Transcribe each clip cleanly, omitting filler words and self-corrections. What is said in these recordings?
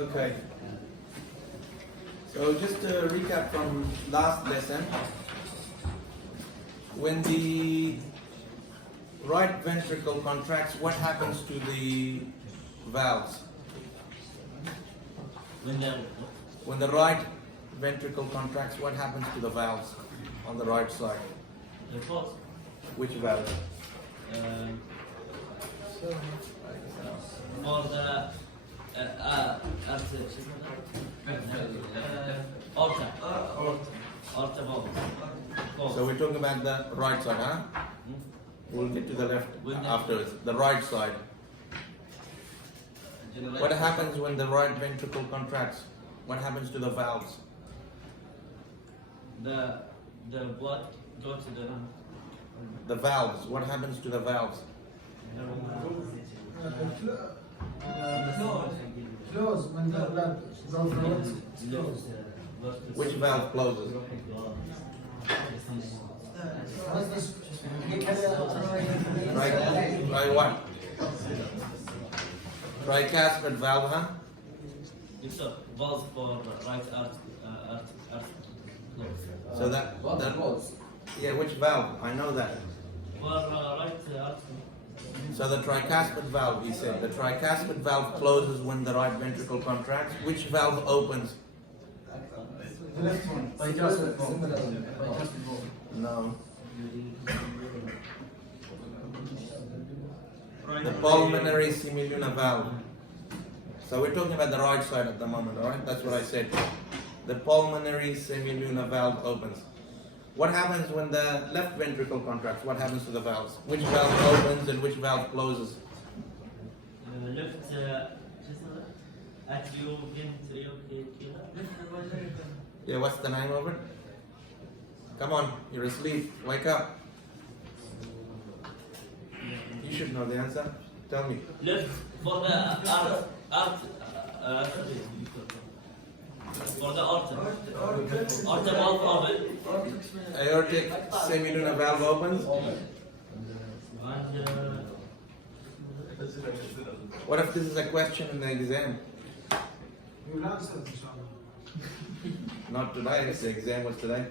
Okay. So just to recap from last lesson, when the right ventricle contracts, what happens to the valves? When the right ventricle contracts, what happens to the valves on the right side? Which valve? For the aorta valve. So we're talking about the right side, huh? We'll get to the left afterwards. The right side. What happens when the right ventricle contracts? What happens to the valves? The blood go to The valves. What happens to the valves? Close when the blood goes through it. Which valve closes? Try what? Tricuspid valve, huh? It's a valve for right heart. So that yeah, which valve? I know that. For right heart. So the tricuspid valve, he said. The tricuspid valve closes when the right ventricle contracts. Which valve opens? The left one. Bicuspid valve. No. The pulmonary semilunar valve. So we're talking about the right side at the moment, alright? That's what I said. The pulmonary semilunar valve opens. What happens when the left ventricle contracts? What happens to the valves? Which valve opens and which valve closes? Left Yeah, what's the name of it? Come on, you're asleep. Wake up. You should know the answer. Tell me. left for the heart for the aorta valve open. Aortic semilunar valve opens. And What if this is a question in the exam? You will answer it, inshallah. Not today, if the exam was today.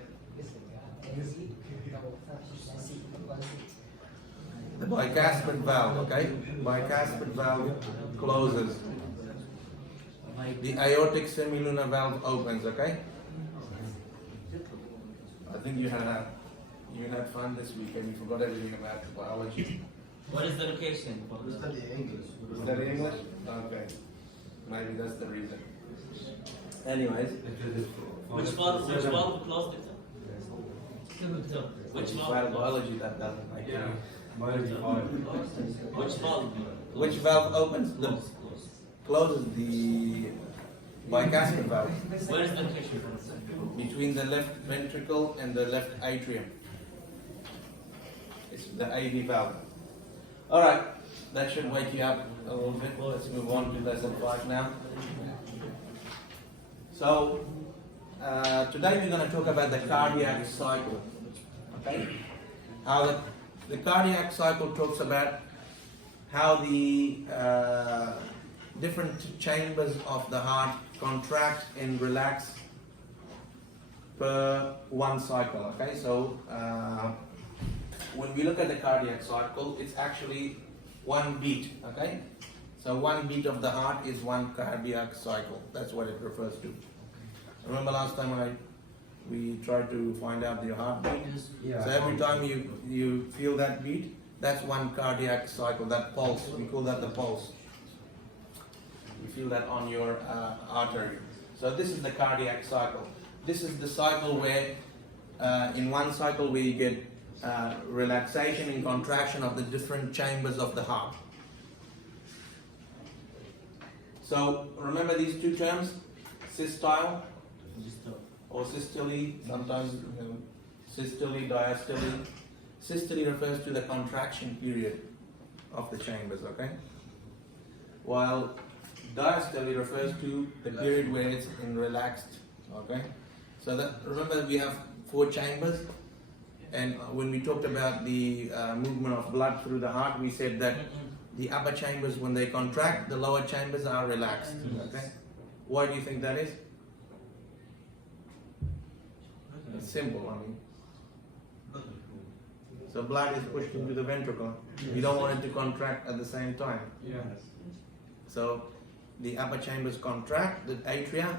The bicuspid valve, okay? Bicuspid valve closes. The aortic semilunar valve opens, okay? I think you had fun this week and you forgot everything about biology. what is the location for the Is that English? Okay. Maybe that's the reason. Anyways, which valve closed it? Which it's valve? biology that doesn't like it. Which valve? Which valve opens? Closes the bicuspid valve. Where is the location for it? Between the left ventricle and the left atrium. It's the AV valve. Alright, that should wake you up a little bit. Let's move on to lesson 5 now. So, today we're going to talk about the cardiac cycle. Okay? How the cardiac cycle talks about how the different chambers of the heart contract and relax per one cycle. Okay, so when we look at the cardiac cycle, it's actually one beat. Okay, so one beat of the heart is one cardiac cycle. That's what it refers to. Remember last time we tried to find out your heartbeat. Yeah. So every time you feel that beat, that's one cardiac cycle. That pulse, we call that the pulse. You feel that on your artery. So this is the cardiac cycle. This is the cycle where in one cycle we get relaxation and contraction of the different chambers of the heart. So remember these two terms, systole or systole, sometimes systole, diastole. Systole refers to the contraction period of the chambers, okay? While diastole refers to the period where it's in relaxed, okay? So that, remember we have 4 chambers, and when we talked about the movement of blood through the heart, we said that the upper chambers, when they contract, the lower chambers are relaxed, okay? Why do you think that is? It's simple, I mean. So blood is pushed into the ventricle. You don't want it to contract at the same time. So the upper chambers contract, the atria,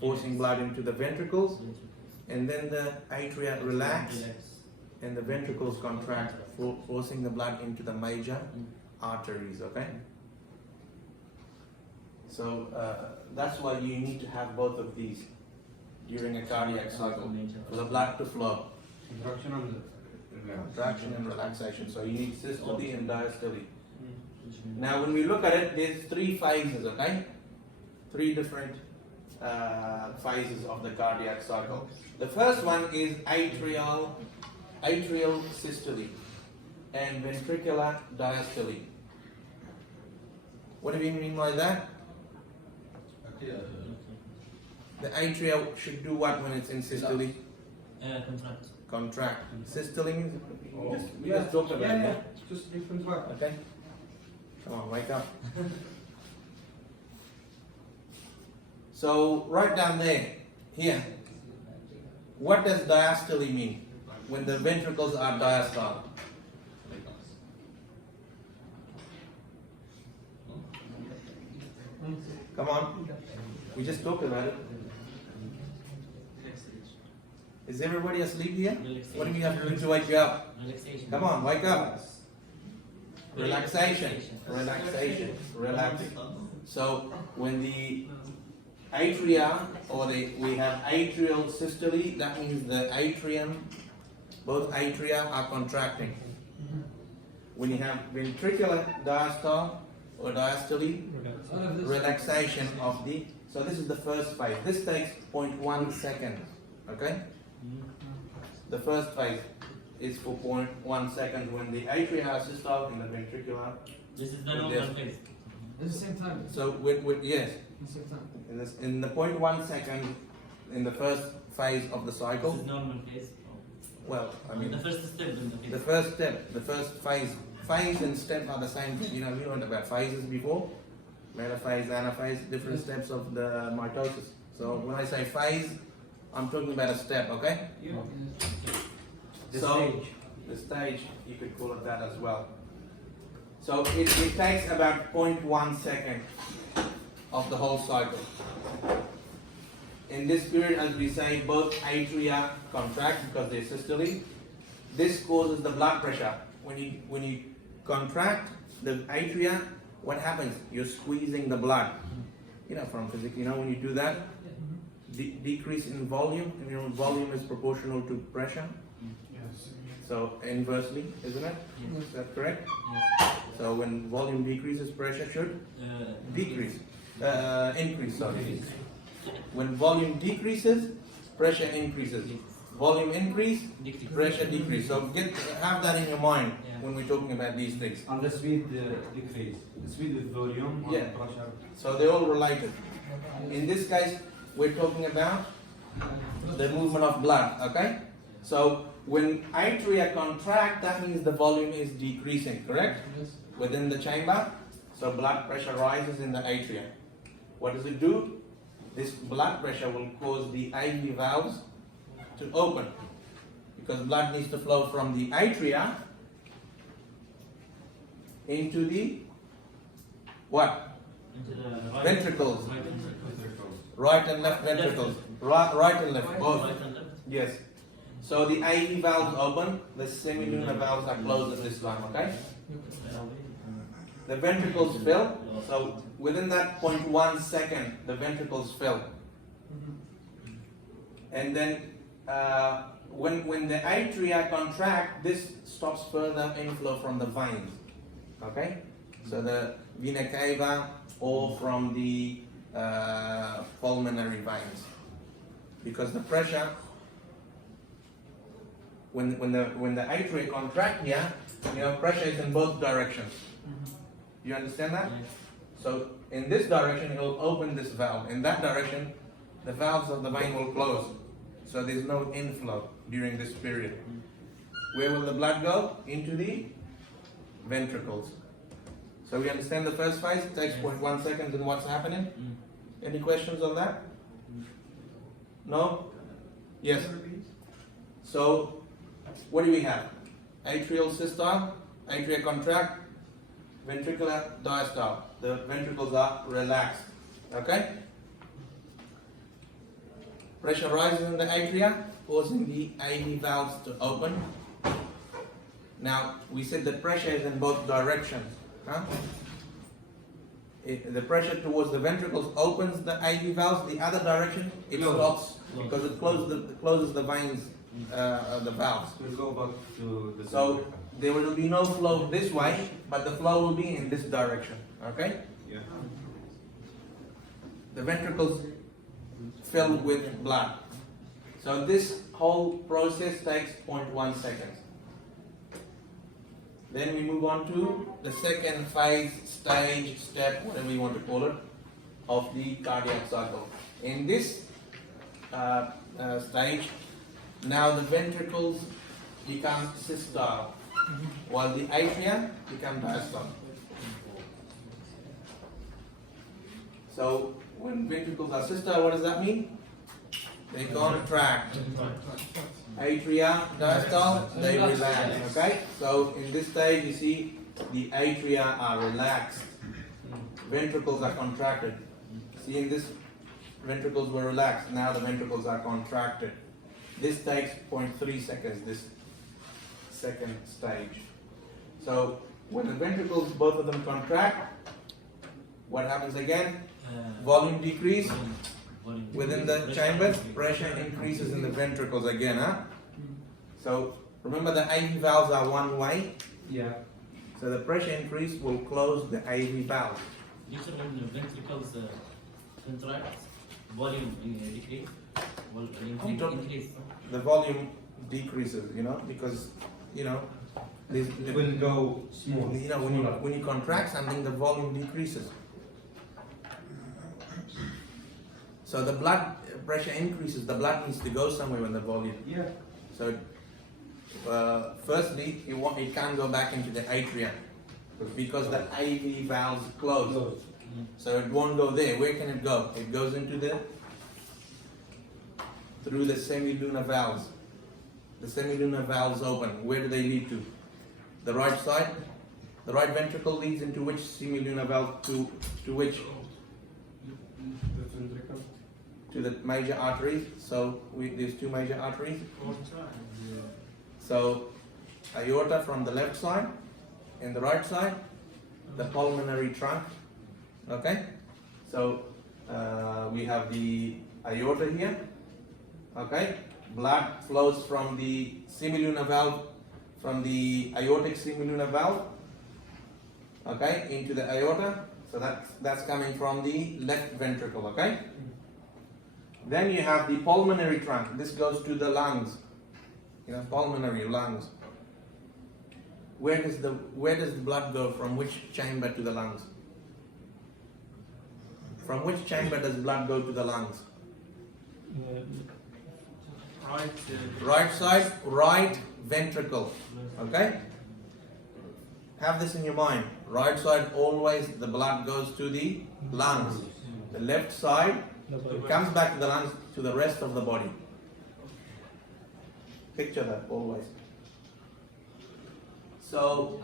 forcing blood into the ventricles, and then the atria relax, and the ventricles contract, forcing the blood into the major arteries, okay? So that's why you need to have both of these during a cardiac cycle, for the blood to flow. Contraction and relaxation. So you need systole and diastole. Now when we look at it, there's three phases, okay? Three different phases of the cardiac cycle. The first one is atrial systole and ventricular diastole. What do we mean by that? The atria should do what when it's in systole? Contract. Contract. Systole means we just talked about that. Just different word. Okay. Come on, wake up. So right down there, here. What does diastole mean? When the ventricles are diastole. Come on. We just talked about it. Is everybody asleep here? What do we have to do to wake you up? Relaxation. Come on, wake up. Relaxation. Relaxation. Relax. So when the atria we have atrial systole, that means the atrium, both atria are contracting. When you have ventricular diastole or diastole, relaxation of the, so this is the first phase. This takes 0.1 second. Okay? The first phase is for 0.1 second when the atria are systole and the ventricular. This is the normal phase. At the same time. So yes, At the same time. in the 0.1 second in the first phase of the This cycle. is normal phase. Well, I mean The first step in the phase. the first step, the first phase and step are the same thing. You know, we learned about phases before. Metaphase, anaphase, different steps of the mitosis. So when I say phase, I'm talking about a step, okay? The stage, you could call it that as well. So it takes about 0.1 second of the whole cycle. In this period, as we say, both atria contract because they're systole. This causes the blood pressure. When you contract the atria, what happens? You're squeezing the blood. You know, from physics, you know, when you do that, decrease in volume, and you know, volume is proportional to pressure. So inversely, isn't it? Is that correct? So when volume decreases, pressure should decrease. Increase, sorry. When volume decreases, pressure increases. Volume increase, pressure decrease. So have that in your mind when we're talking about these things. And the speed decrease. The speed with volume Yeah. and pressure. So they're all related. In this case, we're talking about the movement of blood, okay? So when atria contract, that means the volume is decreasing, correct? Within the chamber, so blood pressure rises in the atria. What does it do? This blood pressure will cause the AV valves to open because blood needs to flow from the atria into the what? Into the right. Ventricles. Right ventricle. Right and left ventricles. Right and left, both. Right and left. Yes. So the AV valves open, the semilunar valves are closed at this time, okay? The ventricles fill, so within that 0.1 second, the ventricles fill. And then when the atria contract, this stops further inflow from the veins, okay? So the vena cava or from the pulmonary veins. Because the pressure, when the atria contract here, you know, pressure is in both directions. You understand that? Yes. So in this direction, it will open this valve. In that direction, the valves of the vein will close. So there's no inflow during this period. Where will the blood go? Into the ventricles. So we understand the first phase, it takes 0.1 seconds and what's happening? Any questions on that? No? Yes. So, what do we have? Atrial systole, atria contract, ventricular diastole. The ventricles are relaxed. Okay? Pressure rises in the atria, causing the AV valves to open. Now, we said that pressure is in both directions. Huh? The pressure towards the ventricles opens the AV valves, the other direction it stops because it closes the veins, the valves. We'll go back to the So there will be no flow this way, but the flow will be in this direction. Okay? yeah. The ventricles fill with blood. So this whole process takes 0.1 seconds. Then we move on to the second phase, stage, step, whatever you want to call it, of the cardiac cycle. In this stage, now the ventricles become systole, while the atria become diastole. So when ventricles are systole, what does that mean? They contract. Atria, diastole, they relax. Okay? So in this stage, you see the atria are relaxed. Ventricles are contracted. See, in this, ventricles were relaxed. Now the ventricles are contracted. This takes 0.3 seconds, this second stage. So when the ventricles, both of them contract, what happens again? Volume decrease. Within the chambers, pressure increases in the ventricles again, huh? So remember the AV valves are one way, Yeah. so the pressure increase will close the AV valve. Usually when the ventricles contract, volume decrease, increase. The volume decreases, because this, It will go smooth. when you contract something, the volume decreases. So the blood pressure increases. The blood needs to go somewhere when the volume. Yeah. So, firstly, it can't go back into the atria because the AV valves closed. So it won't go there. Where can it go? It goes into through the semilunar valves. The semilunar valves open. Where do they lead to? The right side. The right ventricle leads into which semilunar valve? To which? To the major arteries. So there's two major arteries. So aorta from the left side and the right side, the pulmonary trunk. Okay. So we have the aorta here. Okay. Blood flows from the semilunar valve, from the aortic semilunar valve. Okay, into the aorta. So that's coming from the left ventricle. Okay. Then you have the pulmonary trunk. This goes to the lungs. Pulmonary lungs. Where does the blood go from which chamber to the lungs? From which chamber does blood go to the lungs? Right side, right ventricle. Okay? Have this in your mind. Right side, always the blood goes to the lungs. The left side, it comes back to the lungs, to the rest of the body. Picture that always. So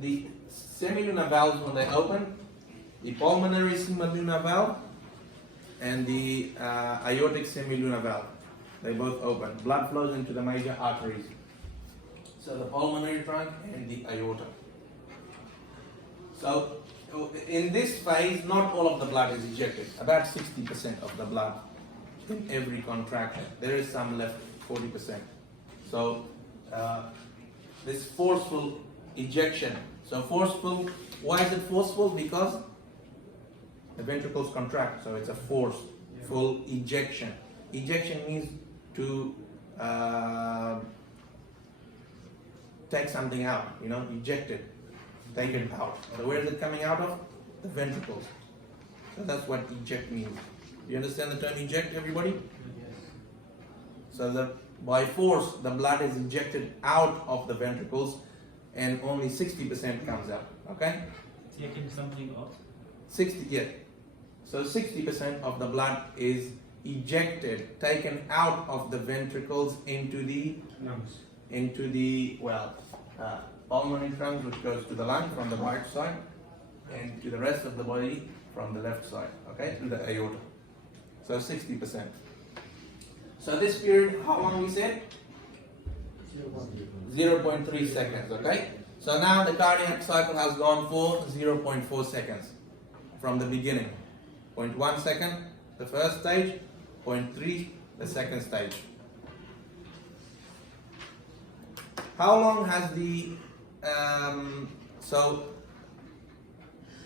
the semilunar valves, when they open, the pulmonary semilunar valve and the aortic semilunar valve, they both open. Blood flows into the major arteries. So the pulmonary trunk and the aorta. So in this phase, not all of the blood is ejected. About 60% of the blood in every contraction. There is some left, 40%. So this forceful ejection. So forceful, why is it forceful? Because the ventricles contract, so it's a forceful ejection. Ejection means to take something out, eject it, take it out. So where is it coming out of? The ventricles. So that's what eject means. You understand the term eject, everybody? Yes. So by force, the blood is ejected out of the ventricles and only 60% comes out. Okay? Taking something off. 60, yeah. So 60% of the blood is ejected, taken out of the ventricles into the pulmonary trunk, which goes to the lung from the right side, and to the rest of the body from the left side, okay, through the aorta. So 60%. So this period, how long we said? 0.3 seconds, okay? So now the cardiac cycle has gone for 0.4 seconds from the beginning. 0.1 second, the first stage, 0.3, the second stage. How long has the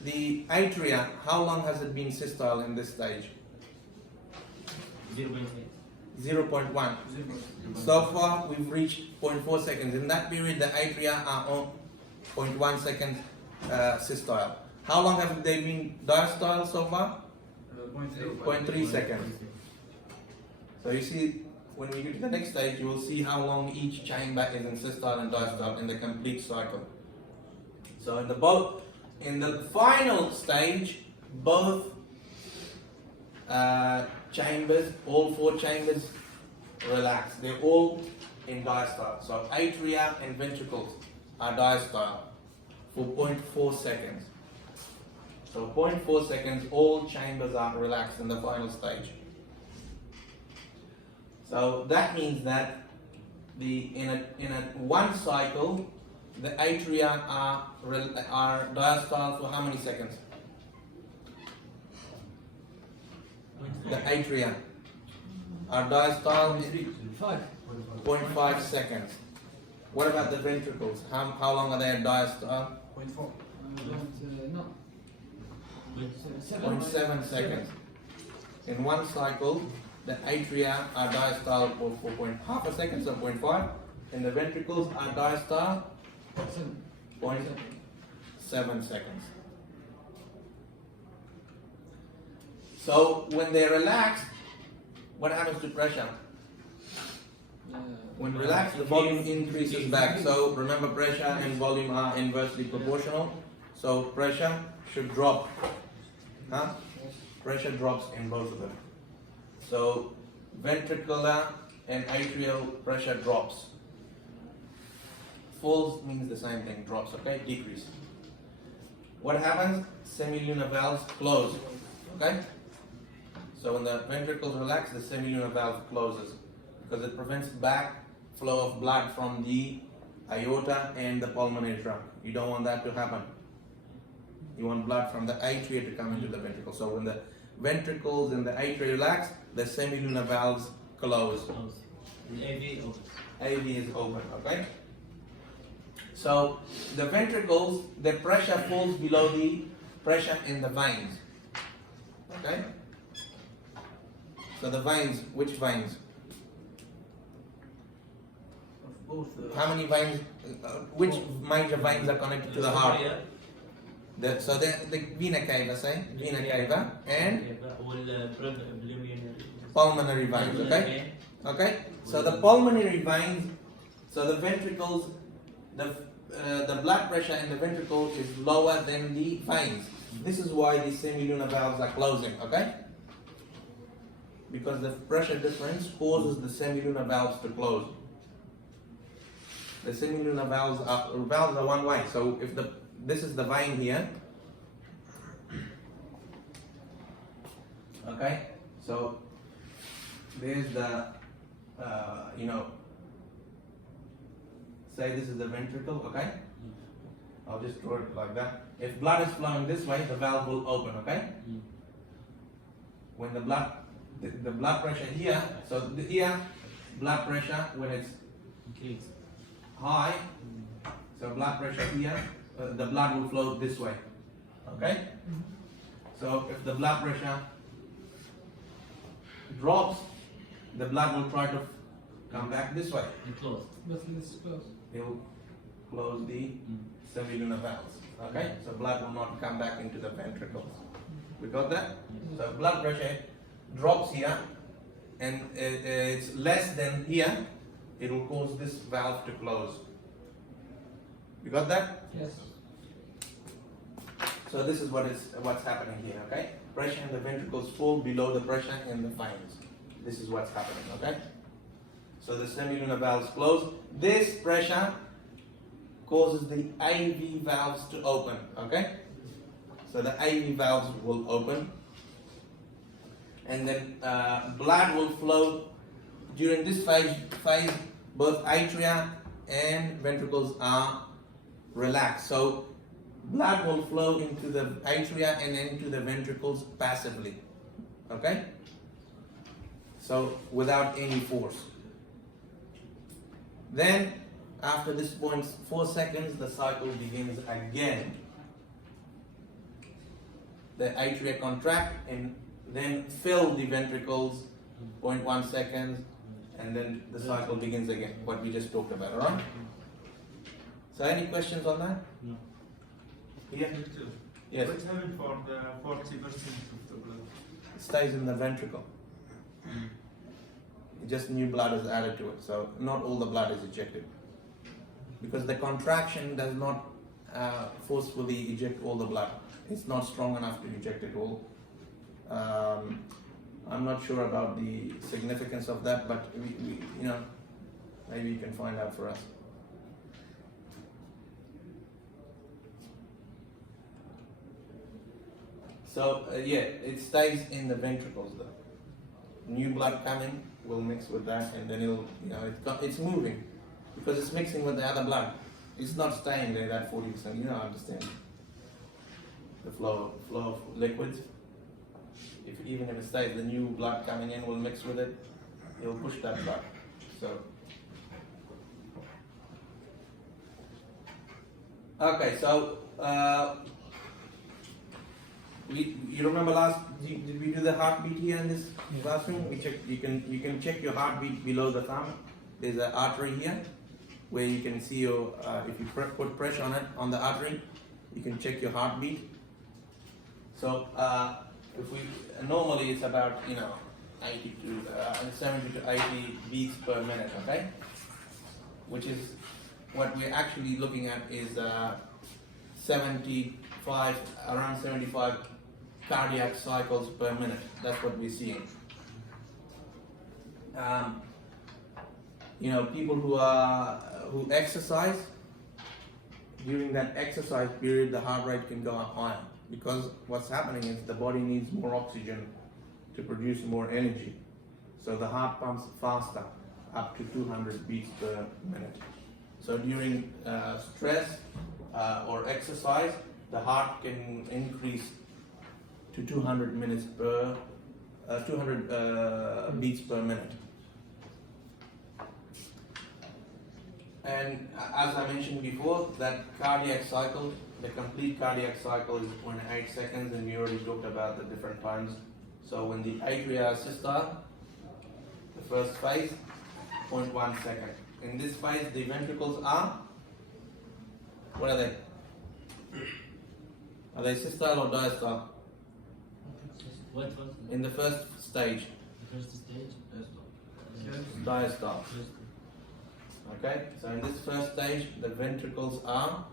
the atria, how long has it been systole in this stage? 0.8. 0.1. So far we've reached 0.4 seconds. In that period the atria are on 0.1 second systole. How long have they been diastole so far? 0.3 seconds. So you see, when we get to the next stage, you will see how long each chamber is in systole and diastole in the complete cycle. So in the final stage, both chambers, all four chambers, relax. They're all in diastole. So atria and ventricles are diastole for 0.4 seconds. So 0.4 seconds, all chambers are relaxed in the final stage. So that means that in a one cycle, the atria are diastole for how many seconds? The atria are diastole in 0.5 seconds. What about the ventricles? How long are they diastole? 0.7 seconds. In one cycle, the atria are diastole for half a second, so 0.5, and the ventricles are diastole 0.7 seconds. So when they relax, what happens to pressure? When relaxed, the volume increases back. So remember, pressure and volume are inversely proportional. So pressure should drop. Huh? Pressure drops in both of them. So ventricular and atrial pressure drops. Falls means the same thing, drops, okay? Decrease. What happens? Semilunar valves close, okay? So when the ventricles relax, the semilunar valve closes because it prevents backflow of blood from the aorta and the pulmonary trunk. You don't want that to happen. You want blood from the atria to come into the ventricle. So when the ventricles and the atria relax, the semilunar valves close. The AV open. AV is open, okay? So the ventricles, the pressure falls below the pressure in the veins, okay? So the veins, which veins? How many veins, which major veins are connected to the heart? So the vena cava, say, vena cava, and pulmonary veins, okay? Okay, so the pulmonary veins, so the ventricles, the blood pressure in the ventricle is lower than the veins. This is why the semilunar valves are closing, okay? Because the pressure difference causes the semilunar valves to close. The semilunar valves are one way. So if this is the vein here, okay? So there's the say this is the ventricle, okay? I'll just draw it like that. If blood is flowing this way, the valve will open, okay? When the blood pressure here, so here, blood pressure when it's high, so blood pressure here, the blood will flow this way, okay? So if the blood pressure drops, the blood will try to come back this way. It will close the semilunar valves, okay? So blood will not come back into the ventricles. We got that? So if blood pressure drops here and it's less than here, it will cause this valve to close. You got that? Yes. So this is what's happening here, okay? Pressure in the ventricles fall below the pressure in the veins. This is what's happening, okay? So the semilunar valves close. This pressure causes the AV valves to open, okay? So the AV valves will open, and then blood will flow. During this phase, both atria and ventricles are relaxed. So blood will flow into the atria and into the ventricles passively, okay? So without any force. Then after this point, 4 seconds, the cycle begins again. The atria contract and then fill the ventricles, 0.1 seconds, and then the cycle begins again, what we just talked about, alright? So any questions on that? No. Yeah? Yes. What happened for the 40% of the blood? It stays in the ventricle. Just new blood is added to it, so not all the blood is ejected. Because the contraction does not forcefully eject all the blood. It's not strong enough to eject it all. I'm not sure about the significance of that, but we maybe you can find out for us. So yeah, it stays in the ventricles though. New blood coming will mix with that, and then it's moving because it's mixing with the other blood. It's not staying there that 40%. Understand the flow of liquids. Even if it stays, the new blood coming in will mix with it. It will push that blood. So okay, so you remember did we do the heartbeat here in this classroom? We check. You can check your heartbeat below the thumb. There's an artery here where you can see your if you put pressure on the artery, you can check your heartbeat. So if we normally it's about 80 to 70 to 80 beats per minute, okay? Which is what we're actually looking at is around 75 cardiac cycles per minute. That's what we're seeing. People who exercise, during that exercise period, the heart rate can go up higher because what's happening is the body needs more oxygen to produce more energy. So the heart pumps faster, up to 200 beats per minute. So during stress or exercise, the heart can increase to 200 beats per minute. And as I mentioned before, that cardiac cycle, the complete cardiac cycle is 0.8 seconds, and we already talked about the different times. So when the atria are systole, the first phase, 0.1 second. In this phase, the ventricles are, what are they? Are they systole or diastole? What was In the first stage, the first stage? diastole. Okay, so in this first stage, the ventricles are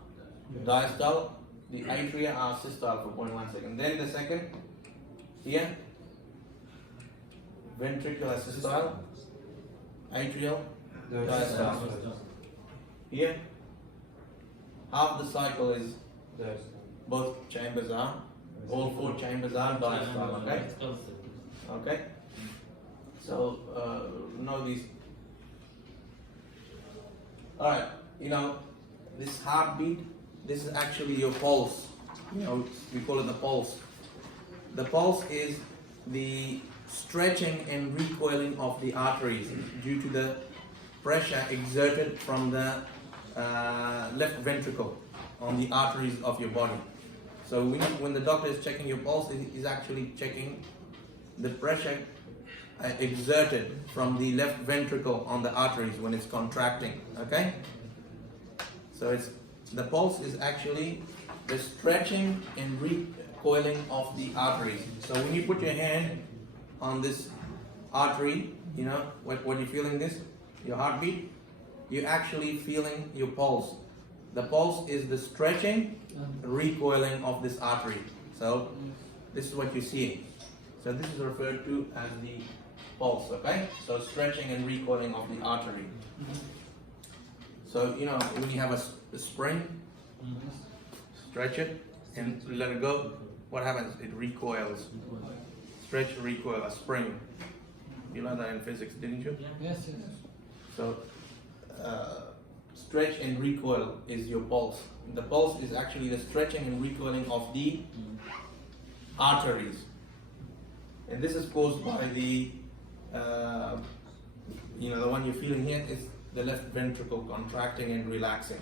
diastole, the atria are systole for 0.1 second. Then the second, here, ventricular systole, atrial, diastole. Here, half the cycle is both chambers are, all 4 chambers are diastole, okay? Okay? So, know these. Alright, this heartbeat, this is actually your pulse. We call it the pulse. The pulse is the stretching and recoiling of the arteries due to the pressure exerted from the left ventricle on the arteries of your body. So when the doctor is checking your pulse, he's actually checking the pressure exerted from the left ventricle on the arteries when it's contracting, okay? So the pulse is actually the stretching and recoiling of the arteries. So when you put your hand on this artery, what you're feeling this, your heartbeat, you're actually feeling your pulse. The pulse is the stretching, recoiling of this artery. So this is what you see. So this is referred to as the pulse, okay? So stretching and recoiling of the artery. So, you know, when you have a spring, stretch it and let it go, what happens? It recoils. Stretch, recoil, a spring. You learned that in physics, didn't you? Yes, yes. So, stretch and recoil is your pulse. The pulse is actually the stretching and recoiling of the arteries. And this is caused by the, you know, the one you're feeling here is the left ventricle contracting and relaxing.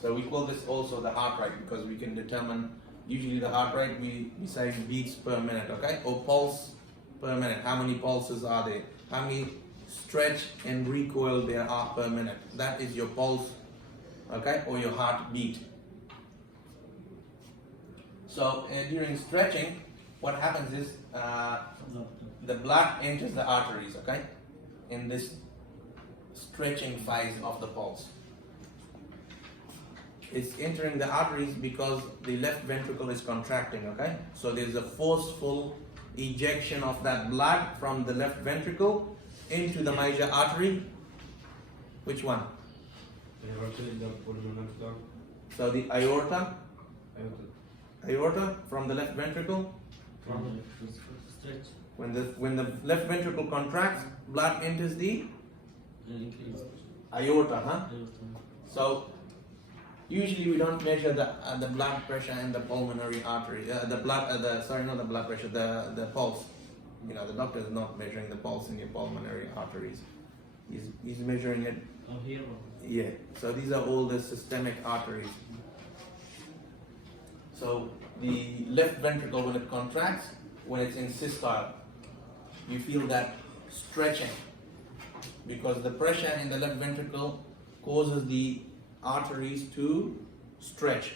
So we call this also the heart rate because we can determine, usually the heart rate we say beats per minute, okay? Or pulse per minute. How many pulses are there? How many stretch and recoil there are per minute? That is your pulse, okay? Or your heartbeat. So during stretching, what happens is the blood enters the arteries, okay? In this stretching phase of the pulse. It's entering the arteries because the left ventricle is contracting, okay? So there's a forceful ejection of that blood from the left ventricle into the major artery. Which one? So the aorta from the left ventricle. When the left ventricle contracts, blood enters the aorta, huh? So usually we don't measure the blood pressure in the pulmonary artery. The pulse. You know, the doctor is not measuring the pulse in your pulmonary arteries. He's measuring it. Oh, here. Yeah. So these are all the systemic arteries. So the left ventricle, when it contracts, when it's in systole, you feel that stretching because the pressure in the left ventricle causes the arteries to stretch.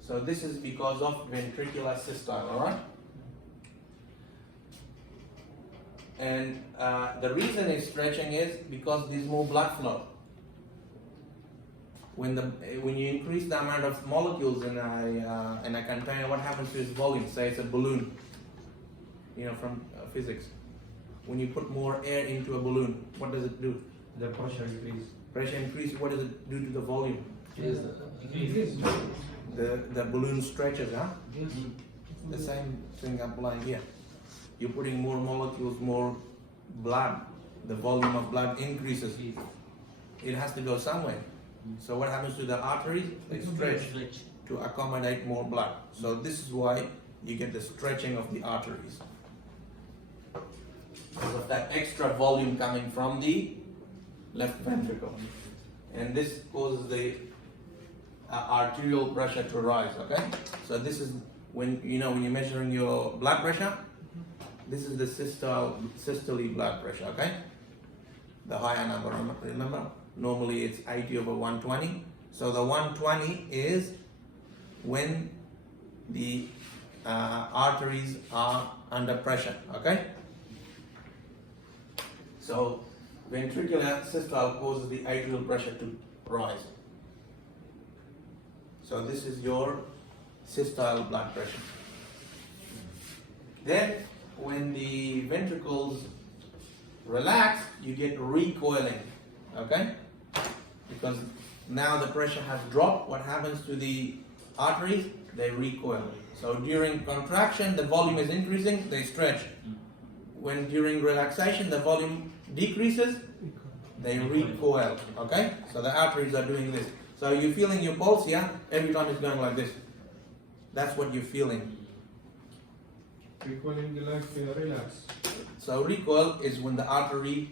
So this is because of ventricular systole, alright? And the reason it's stretching is because there's more blood flow. When you increase the amount of molecules in a container, what happens to its volume? Say it's a balloon, you know, from physics. When you put more air into a balloon, what does it do? The pressure increase. Pressure increase. What does it do to the volume? Increase. The balloon stretches, huh? Yes. The same thing applying here. You're putting more molecules, more blood. The volume of blood increases. It has to go somewhere. So what happens to the arteries? They stretch to accommodate more blood. So this is why you get the stretching of the arteries. Because of that extra volume coming from the left ventricle. And this causes the arterial pressure to rise, okay? So this is when you're measuring your blood pressure, this is the systole blood pressure, okay? The higher number, remember? Normally it's 80/120. So the 120 is when the arteries are under pressure, okay? So ventricular systole causes the atrial pressure to rise. So this is your systole blood pressure. Then when the ventricles relax, you get recoiling, okay? Because now the pressure has dropped. What happens to the arteries? They recoil. So during contraction, the volume is increasing, they stretch. When during relaxation, the volume decreases, they recoil, okay? So the arteries are doing this. So you're feeling your pulse here, every time it's going like this. That's what you're feeling. Recoiling like relax. So recoil is when the artery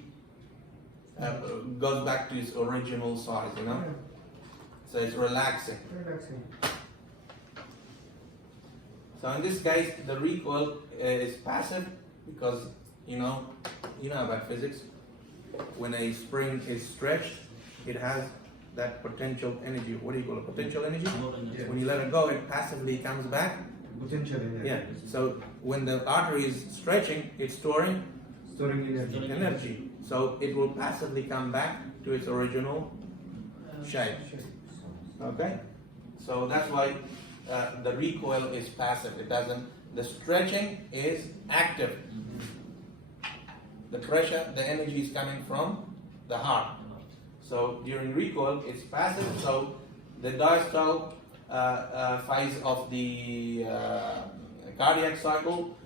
goes back to its original size, you know? So it's relaxing. Relaxing. So in this case, the recoil is passive because, you know about physics. When a spring is stretched, it has that potential energy. What do you call it? Potential energy? Yeah. When you let it go, it passively comes back. Potential energy. Yeah. So when the artery is stretching, it's storing Storing energy. energy. So it will passively come back to its original shape. Okay, so that's why the recoil is passive. It doesn't. The stretching is active. The pressure, the energy is coming from the heart. So during recoil, it's passive. So the diastole phase of the cardiac cycle.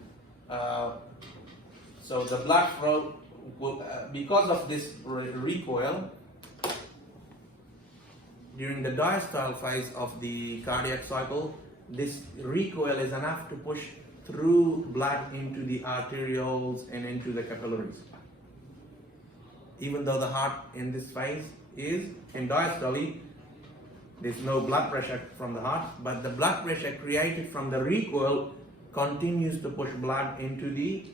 So the blood flow will, because of this recoil, during the diastole phase of the cardiac cycle, this recoil is enough to push through blood into the arterioles and into the capillaries. Even though the heart in this phase is in diastole, there's no blood pressure from the heart, but the blood pressure created from the recoil continues to push blood into the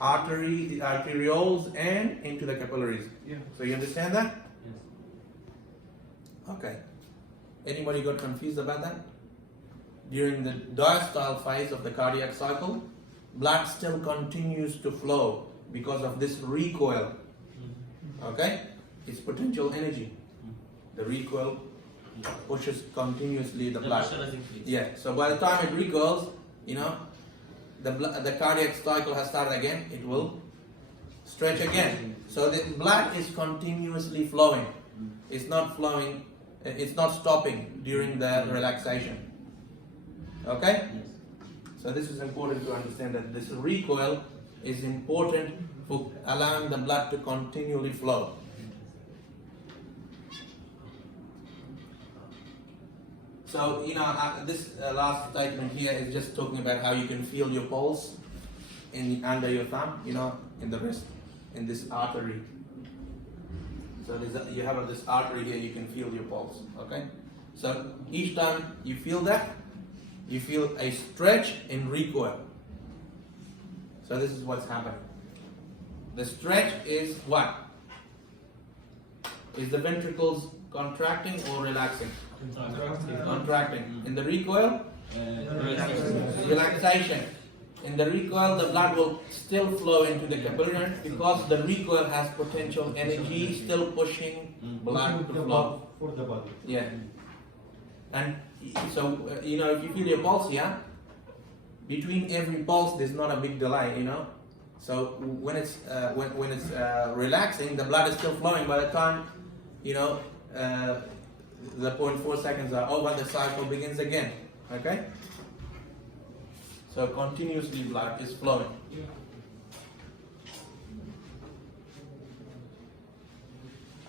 artery, the arterioles, and into the capillaries. Yeah. So you understand that? Yes. Okay. Anybody got confused about that? During the diastole phase of the cardiac cycle, blood still continues to flow because of this recoil. Okay? It's potential energy. The recoil pushes continuously the blood. pressure is increased. Yeah. So by the time it recoils, you know, the cardiac cycle has started again. It will stretch again. So the blood is continuously flowing. It's not flowing. It's not stopping during the relaxation. Okay? Yes. So this is important to understand, that this recoil is important for allowing the blood to continually flow. So, you know, this last statement here is just talking about how you can feel your pulse under your thumb, you know, in the wrist, in this artery. So you have this artery here, you can feel your pulse, okay? So each time you feel that, you feel a stretch in recoil. So this is what's happening. The stretch is what? Is the ventricles contracting or relaxing? Contracting. In the recoil, relaxation. In the recoil, the blood will still flow into the capillaries because the recoil has potential energy still pushing blood to flow. For the body. Yeah. And so, you know, if you feel your pulse here, between every pulse there's not a big delay, you know. So when it's relaxing, the blood is still flowing. By the time, you know, the 0.4 seconds are over, the cycle begins again. Okay? So continuously blood is flowing.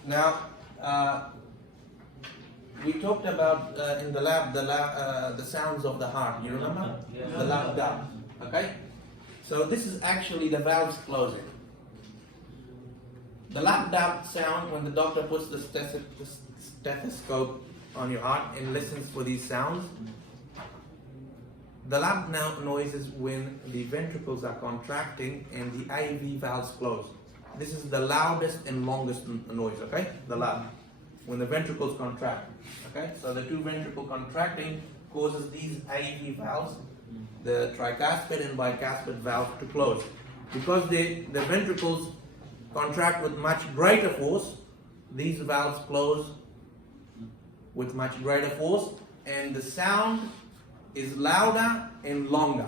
Now, we talked about in the lab the sounds of the heart. You remember? Yeah. The lab dab. Okay? So this is actually the valves closing. The lap dab sound, when the doctor puts the stethoscope on your heart and listens for these sounds, the lap noise is when the ventricles are contracting and the IV valves close. This is the loudest and longest noise, okay? The lap. When the ventricles contract, okay? So the two ventricles contracting causes these IV valves, the tricuspid and bicuspid valve, to close. Because the ventricles contract with much greater force, these valves close with much greater force, and the sound is louder and longer.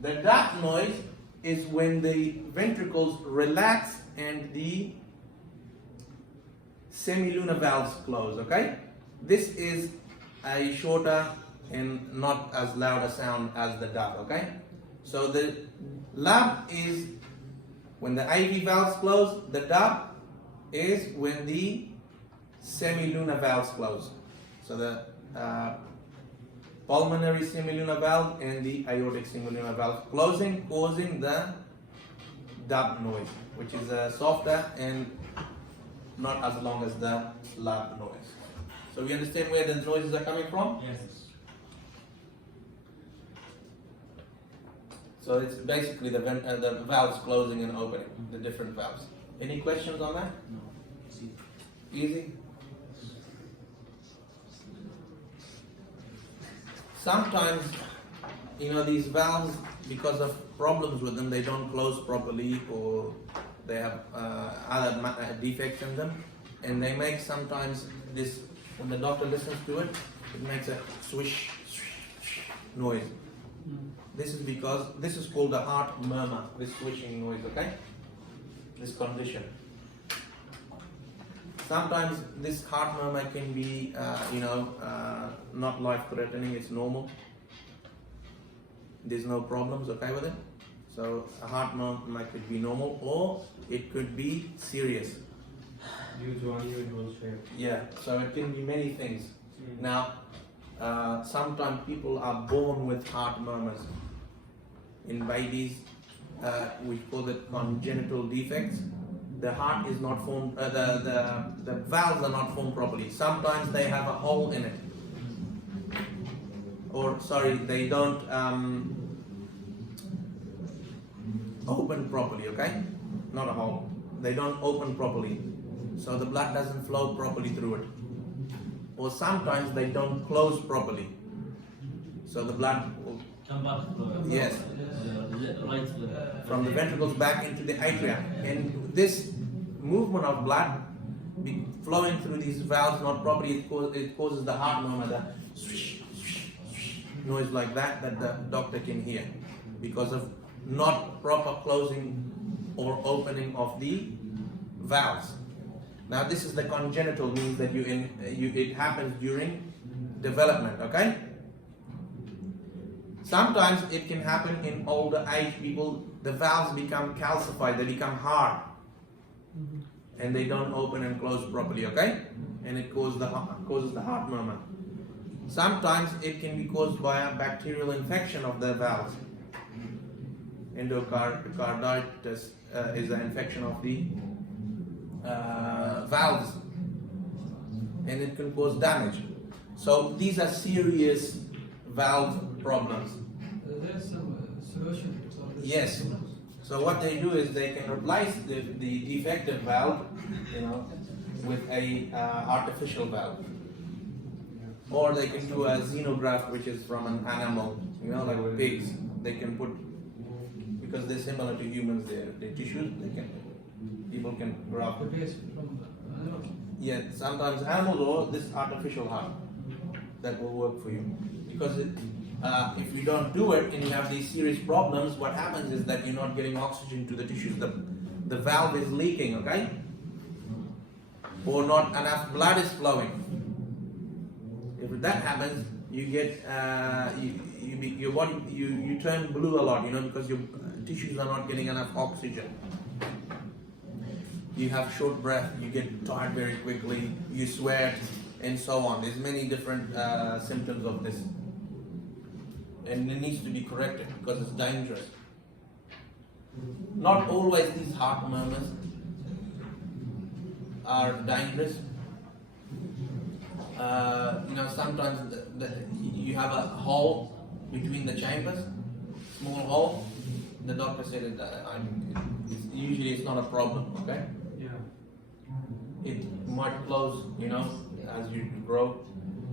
The dark noise is when the ventricles relax and the semilunar valves close, okay? This is a shorter and not as loud a sound as the dub, okay? So the lab is when the IV valves close, the dub is when the semilunar valves close. So the pulmonary semilunar valve and the aortic semilunar valve closing, causing the dub noise, which is softer and not as long as the lab noise. So we understand where the noises are coming from? Yes. So it's basically the valves closing and opening, the different valves. Any questions on that? No. See. Easy? Sometimes, you know, these valves, because of problems with them, they don't close properly, or they have other defects in them. and they make sometimes this, when the doctor listens to it, it makes a swish, swish, swish noise. This is because, this is called the heart murmur, this swishing noise, okay? This condition. Sometimes this heart murmur can be, not life-threatening, it's normal. There's no problems, okay with it? So a heart murmur could be normal, or it could be serious. Due to unusual shape. Yeah, so it can be many things. Now, sometimes people are born with heart murmurs. In babies, we call it congenital defects. The heart is not formed, the valves are not formed properly. Sometimes they have a hole in it. Or, sorry, they don't open properly, okay? Not a hole. They don't open properly. So the blood doesn't flow properly through it. Or sometimes they don't close properly. So the blood will, Come back. yes, Right. from the ventricles back into the atria. And this movement of blood flowing through these valves not properly, it causes the heart murmur, the swish, swish, swish noise like that the doctor can hear because of not proper closing or opening of the valves. Now this is the congenital, means that it happens during development, okay? Sometimes it can happen in older age people, the valves become calcified, they become hard. And they don't open and close properly, okay? And it causes the heart murmur. Sometimes it can be caused by a bacterial infection of the valves. Endocarditis is an infection of the valves, and it can cause damage. So these are serious valve problems. There's some solution for this. Yes. So what they do is they can replace the defective valve, with a artificial valve, or they can do a xenograft, which is from an animal, like pigs. They can put, because they're similar to humans, their tissues. People can graft. The base from animal. Yeah, sometimes animals or this artificial heart that will work for you. Because if you don't do it and you have these serious problems, what happens is that you're not getting oxygen to the tissues. The valve is leaking, okay? Or not enough blood is flowing. If that happens, you get your body you turn blue a lot, because your tissues are not getting enough oxygen. You have short breath, you get tired very quickly, you sweat, and so on. There's many different symptoms of this. And it needs to be corrected because it's dangerous. Not always these heart murmurs are dangerous. Sometimes you have a hole between the chambers, small hole. The doctor said usually it's not a problem, okay? Yeah. It might close, as you grow,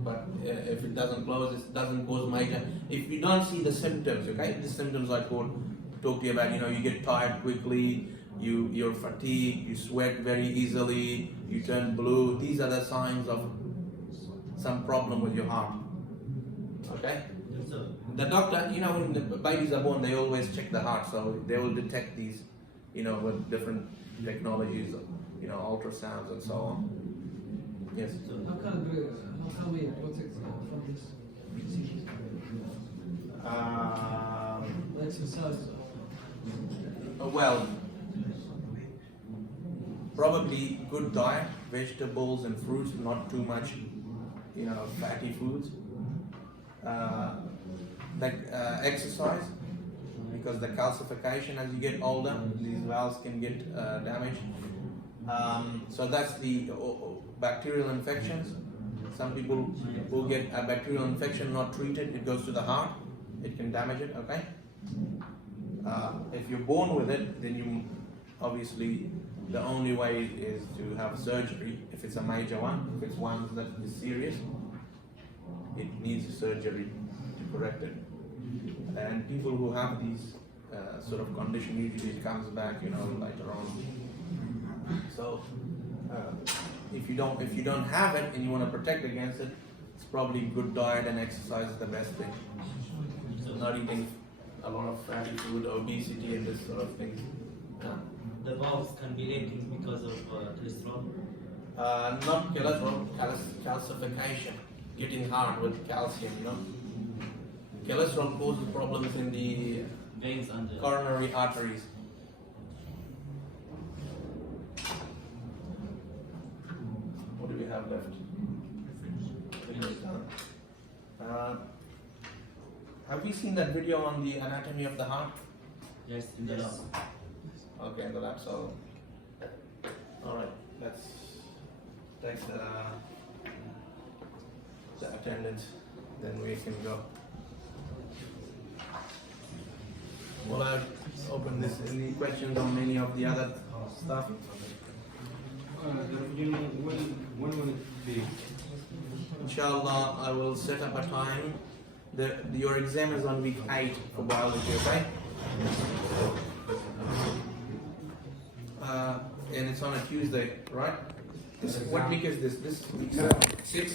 but if it doesn't close, it doesn't cause major. If you don't see the symptoms, okay? The symptoms I talk to you about, you get tired quickly, you're fatigued, you sweat very easily, you turn blue. These are the signs of some problem with your heart, okay? The doctor, when the babies are born, they always check the heart, so they will detect these, with different technologies, ultrasounds and so on. Yes. How can we protect from this disease? Exercise. Well, probably good diet, vegetables and fruits, not too much, fatty foods. Exercise, because the calcification as you get older, these valves can get damaged. So that's the bacterial infections. Some people who get a bacterial infection not treated, it goes to the heart, it can damage it, okay? If you're born with it, then you obviously the only way is to have surgery if it's a major one. If it's one that is serious, it needs surgery to correct it. And people who have these sort of condition usually it comes back, later on. So if you don't have it and you want to protect against it, it's probably good diet and exercise is the best thing. So not eating a lot of fatty food, obesity, and this sort of things. The valves can be leaking because of cholesterol. Not cholesterol, calcification, getting hard with calcium. Cholesterol causes problems in the Veins and coronary arteries. What do we have left? Have we seen that video on the anatomy of the heart? yes, in the lab. Okay, in the lab. So, all right, let's take the attendance. Then we can go. Well, I've opened this. Any questions on any of the other stuff? When will it be? Inshallah, I will set up a time. Your exam is on week 8 for biology, okay? And it's on a Tuesday, right? What week is this? This week 6?